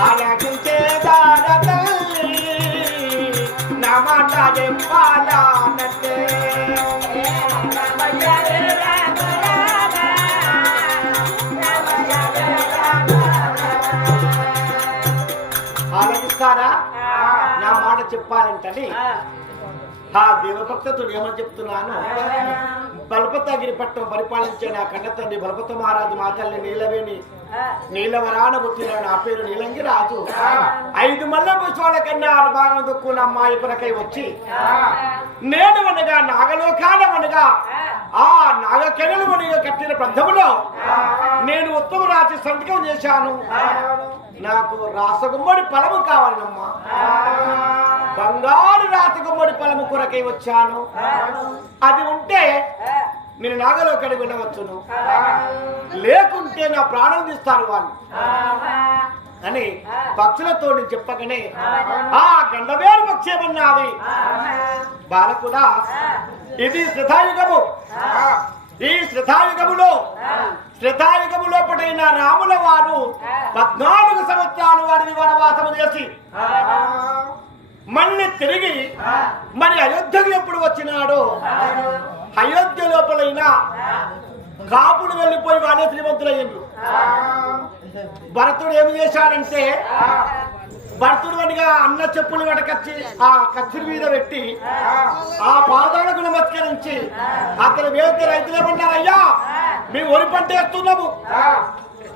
ఆలకించే దారతల్లి నా మాట నా మాట చెప్పాలంటని? ఆ. దేవభక్తుడు ఏమని చెప్తున్నాను? బలపతగిరి పట్టణం పరిపాలించే నా కన్న తండ్రి బలపత మహారాజు మా తల్లి నీలవేణి నీలవరాన పుట్టిన నా పేరు నీలంగి రాజు ఐదు మల్ల పుష్పాల కన్నా ఆరు భాగం దొక్కున్న అమ్మాయి వచ్చి నేను అనగా నాగలోకాలమనగా ఆ. నాగకెరలు మనగా కట్టిన ప్రథములో నేను ఉత్తమ రాసి సంతకం చేశాను. నాకు రాసగుమ్మడి ఫలము కావాలమ్మా. బంగారు రాసగుమ్మడి ఫలము కొరకై వచ్చాను. అది ఉంటే నేను నాగలోకానికి వెళ్ళవచ్చును. లేకుంటే నా ప్రాణం తీస్తారు వాళ్ళు. అని పక్షులతో చెప్పగానే ఆ గండవేరు పక్షి ఏమన్నది బాలకుడా ఇది శ్రద్ధాయుగము. ఈ శ్రద్ధాయుగములో శ్రద్ధాయుగము లోపటైన రాముల వారు పద్నాలుగు సంవత్సరాలు వారిని వనవాసము చేసి మళ్ళీ తిరిగి మరి అయోధ్యకు ఎప్పుడు వచ్చినాడో? అయోధ్య లోపలైన కాపుడు వెళ్ళిపోయి వాళ్ళే శ్రీమంతులయ్యిండ్రు. భరతుడు ఏమి చేశాడంటే భరతుడు అనిగా అన్న చెప్పులు వెనకచ్చి ఆ కచ్చిరి మీద పెట్టి ఆ పాదాలకు నమస్కరించి అతను వేస్తే రైతులు ఏమన్నారు అయ్యా మేము వరి పంట వేస్తున్నాము.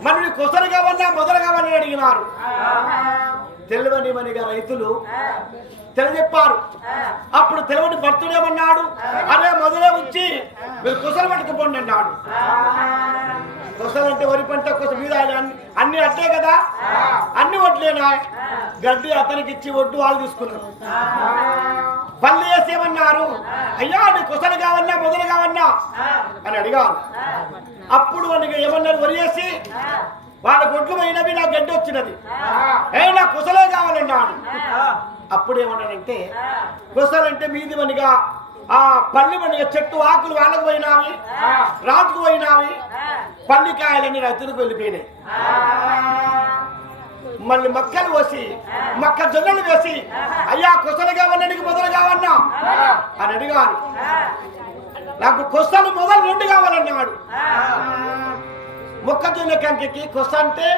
మరి మీ కుసలు కావన్నా మొదలు కావాలని అడిగినారు. తెలివని మనిగా రైతులు తెలియజెప్పారు. అప్పుడు తెలివని భర్తుడు ఏమన్నాడు మీరు కుసలు పట్టుకుపోండి అన్నాడు. కుసలు అంటే వరి పంట కుస మీద అన్ని- అట్టే కదా? అన్ని వడ్లేనా గడ్డి అతనికి ఇచ్చి ఒడ్డు వాళ్ళు తీసుకున్నారు. పళ్ళు వేసి ఏమన్నారు? అయ్యా నీ కుసలు కావన్నా మొదలు కావన్నా? అని అడిగారు. అప్పుడు మనకి ఏమన్నారు? వరి వేసి? వాళ్ళ గొడ్లు పోయినవి నా గడ్డి వచ్చినది. ఏ నా కుసలే కావాలన్నాడు. అప్పుడు ఏమన్నాడంటే కుసలంటే మీది మనిగా ఆ పల్లి మనిగా చెట్టు ఆకులు వాళ్ళకు పోయినావి రాజుకు పోయినావి పల్లికాయలన్నీ రైతులకు వెళ్ళిపోయినాయి. మళ్ళీ మొక్కలు పోసి మొక్క జొన్నలు వేసి అయ్యా కుసలు కావాలనికి మొదలు కావన్నా? అని అడిగారు. నాకు కొసలు మొదలు రెండు కావాలన్నాడు. మొక్కజొన్న కంకి కొస అంటే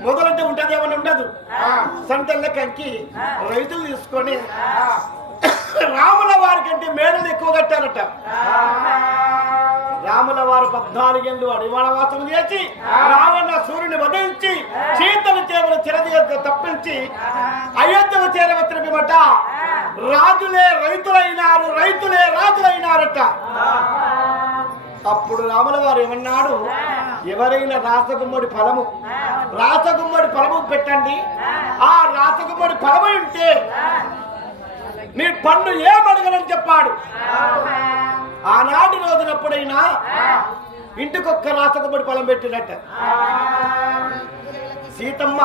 మొదలంటే ఉంటది ఏమన్నా ఉండదు సంతల్ల కంకి రైతులు తీసుకొని రాముల వారి కంటే మేడలు ఎక్కువ కట్టారట. రాముల వారు పద్నాలుగేళ్ళు అడివాణవాసం చేసి రావణ సూర్యుని వధించి సీతను చేపలు చిరదీయ తప్పించి అయోధ్యకు చేరవచ్చిన రాజులే రైతులైనారు రైతులే రాజులైనారట. అప్పుడు రాముల వారు ఏమన్నాడు? ఎవరైనా రాసగుమ్మడి ఫలము రాసగుమ్మడి ఫలము పెట్టండి. ఆ రాసగుమ్మడి ఫలము ఉంటే నీ పన్ను ఏమడగనని చెప్పాడు? ఆనాటి రోజునప్పుడైనా ఇంటికొక్క రాసగుమ్మడి పొలం పెట్టినట్ట. సీతమ్మ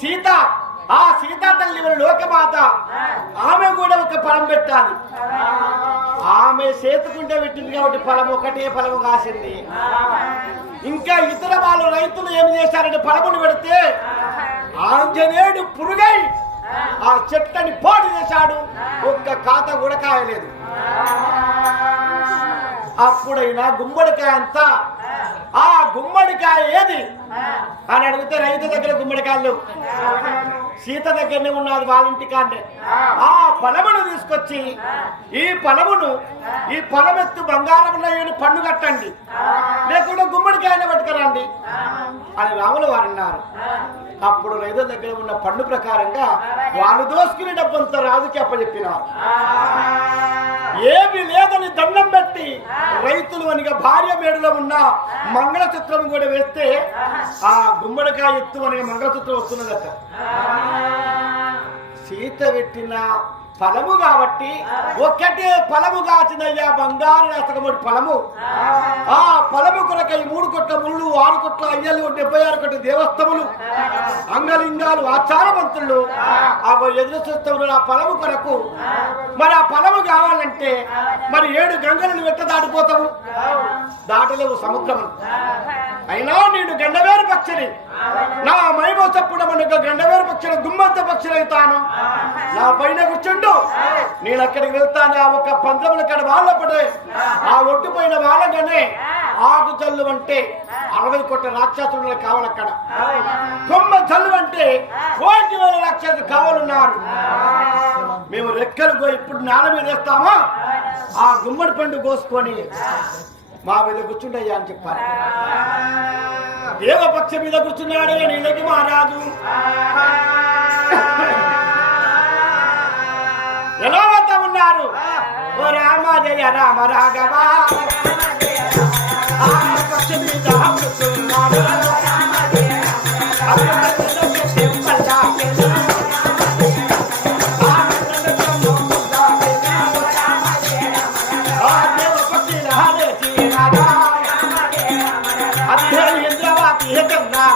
సీత ఆ సీతా తల్లి లోకమాత ఆమె కూడా ఒక ఫలం పెట్టాలి. ఆమె చేతుకుంటే పెట్టింది కాబట్టి ఫలం ఒకటే ఫలము కాసింది. ఇంకా ఇతర వాళ్ళు రైతులు ఏమి చేశారంటే ఫలమును పెడితే ఆంజనేయుడు పురుగై ఆ చెట్టని పాడు చేశాడు. ఒక్క కాత కూడా కాయలేదు. అప్పుడైనా గుమ్మడికాయ అంతా ఆ గుమ్మడికాయ ఏది? అని అడిగితే రైతు దగ్గర గుమ్మడికాయలు సీత దగ్గరనే ఉన్నది వాళ్ళ కాంటే ఆ పొలమును తీసుకొచ్చి ఈ పొలమును ఈ పొలమెత్తు బంగారం పన్ను కట్టండి. లేకుండా గుమ్మడికాయనే పట్టుకురండి. అని రాములు వారు అన్నారు. అప్పుడు రైతుల దగ్గర ఉన్న పన్ను ప్రకారంగా వాళ్ళు దోసుకునే డబ్బంతా రాజుకి అప్పచెప్పినారు. ఏమి లేదని దండం పెట్టి రైతులు అనిగా భార్య మేడలో ఉన్న మంగళసూత్రం కూడా వేస్తే ఆ గుమ్మడికాయ ఎత్తు అనే మంగళసూత్రం వస్తున్నదట. సీత పెట్టిన ఫలము కాబట్టి ఒక్కటే ఫలము కాచినయ్యా బంగారు రసకముడి ఫలము. ఆ. ఫలము కొరక మూడు కొట్ల ముళ్ళు ఆరు కొట్ల అయ్యలు డెబ్బై ఆరు కొట్ల దేవస్థములు అంగలింగాలు ఆచారవంతులు. ఆ. ఎదురు చూస్తములు ఆ ఫలము కొరకు మరి ఆ ఫలము కావాలంటే మరి ఏడు గంగలను వెంట దాటిపోతాము దాటలేవు సముద్రము అయినా నేను గండవేరు పక్షిని నా చప్పుడు మనకు గండవేరు పక్షిని గుమ్మంత పక్షిని అవుతాను. నా పైన కూర్చుండు. నేను అక్కడికి వెళ్తాను. ఆ ఒక పంద్రముల కడ వాళ్ళ పడే. ఆ ఒడ్డు పైన వాళ్ళగానే ఆకు జల్లు అంటే అరవై కోట్ల రాక్షసులు కావాలక్కడ కొమ్మ జల్లు అంటే కోటి వేల రాక్షసులు కావాలన్నారు మేము రెక్కలు ఇప్పుడు నేల మీద వేస్తామా? ఆ గుమ్మడి పండు కోసుకొని మా మీద కూర్చుండయ్యా అని చెప్పారు దేవపక్ష మీద కూర్చున్నాడే నీలకి మహారాజు. ఎలా వద్ద ఉన్నారు? ఓ రామ జయ రామ రాఘవ. మీద కూర్చున్నాడు. అదే ఇంద్రవాతి చంద్రావతి.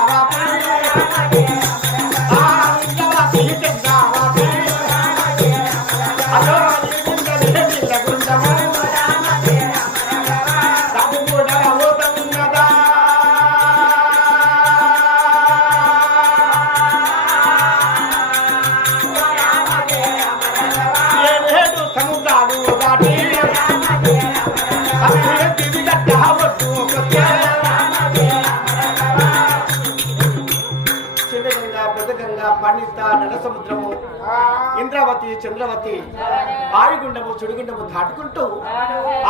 నల సముద్రము ఇంద్రావతి చంద్రవతి ఆయుగుండము చెడుగుండము దాటుకుంటూ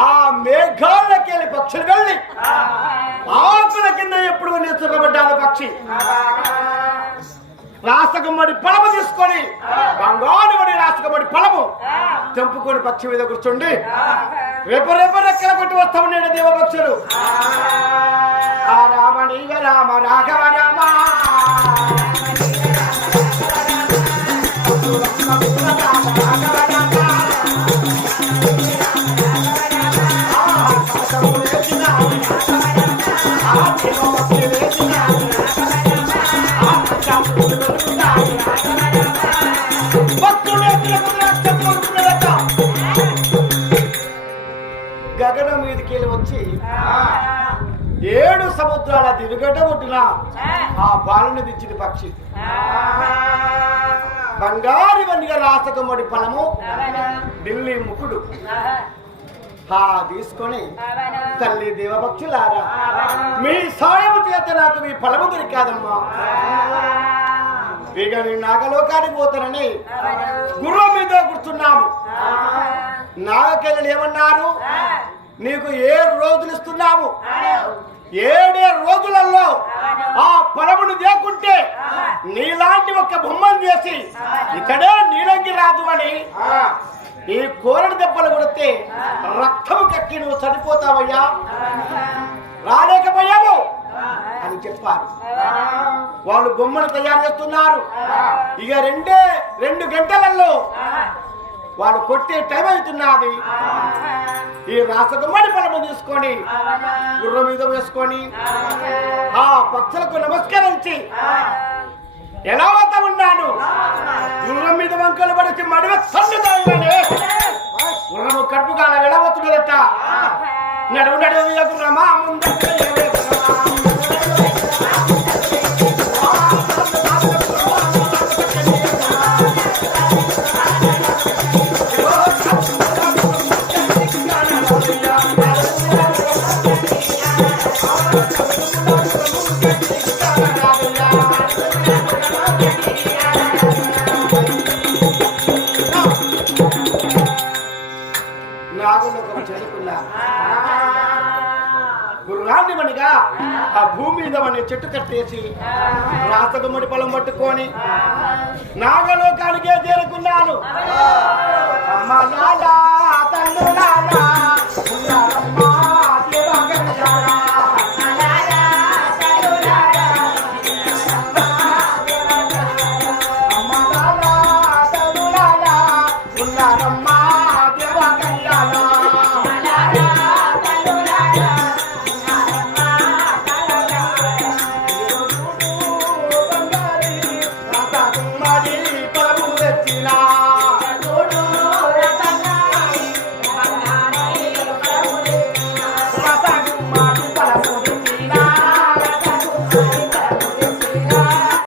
ఆ మేఘాలకెళ్ళి పక్షులు వెళ్ళి ఆకుల కింద ఎప్పుడు నిద్రపడ్డాను పక్షి? రాసకమ్మడి పొలము తీసుకొని బంగారుమడి రాసకమ్మడి పలము తెంపుకొని పక్షి మీద కూర్చోండి రేపు రేపు రెక్కల కొట్టి వస్తాము నేను దేవపక్షులు ఆ రామ నీవ రామ రాఘవ రామ. గగనం మీదకి వెళ్ళి వచ్చి ఏడు సముద్రాల దివిగడ్డ ఒడ్డున ఆ బాలుని దించింది పక్షి. బంగారు వన్నిగా రాసకమ్మడి ఫలము ఢిల్లీ ముకుడు. ఆ తీసుకొని తల్లి దేవపక్షులారా మీ సాయం చేత నాకు మీ ఫలము దొరికాదమ్మా. ఇక నేను నాగలోకానికి పోతానని గుర్రం మీద కూర్చున్నాము. నాగకెళ్ళలు ఏమన్నారు? నీకు ఏడు రోజులు ఇస్తున్నాము. ఏడే రోజులలో ఆ పొలమును దేకుంటే నీలాంటి ఒక బొమ్మను చేసి ఇక్కడే నీలంగి రాదు అని ఈ కోరడి దెబ్బలు కొడితే రక్తము కక్కి నువ్వు చనిపోతావయ్యా. రాలేకపోయావు అని చెప్పారు. వాళ్ళు బొమ్మను తయారు చేస్తున్నారు. ఇక రెండే రెండు గంటలలో వాళ్ళు కొట్టే టైం అవుతున్నది. ఈ రాసగుమ్మడి పొలము తీసుకొని గుర్రం మీద వేసుకొని ఆ పక్షులకు నమస్కరించి ఎలా వద్ద ఉన్నాను గుర్రం మీద వంకలు పడిచి మడివ సన్నుతాయని గుర్రము కడుపు కాల వెళ్ళబోతున్నదట నడువు నడువు గుర్రమా? ముందంటే నాగులోకం గుర్రాన్ని మనగా ఆ భూమి మీద మన చెట్టు కట్టేసి రాసగుమ్మడి పొలం పట్టుకొని నాగలోకానికే చేరుకున్నాను. అమ్మ నాడా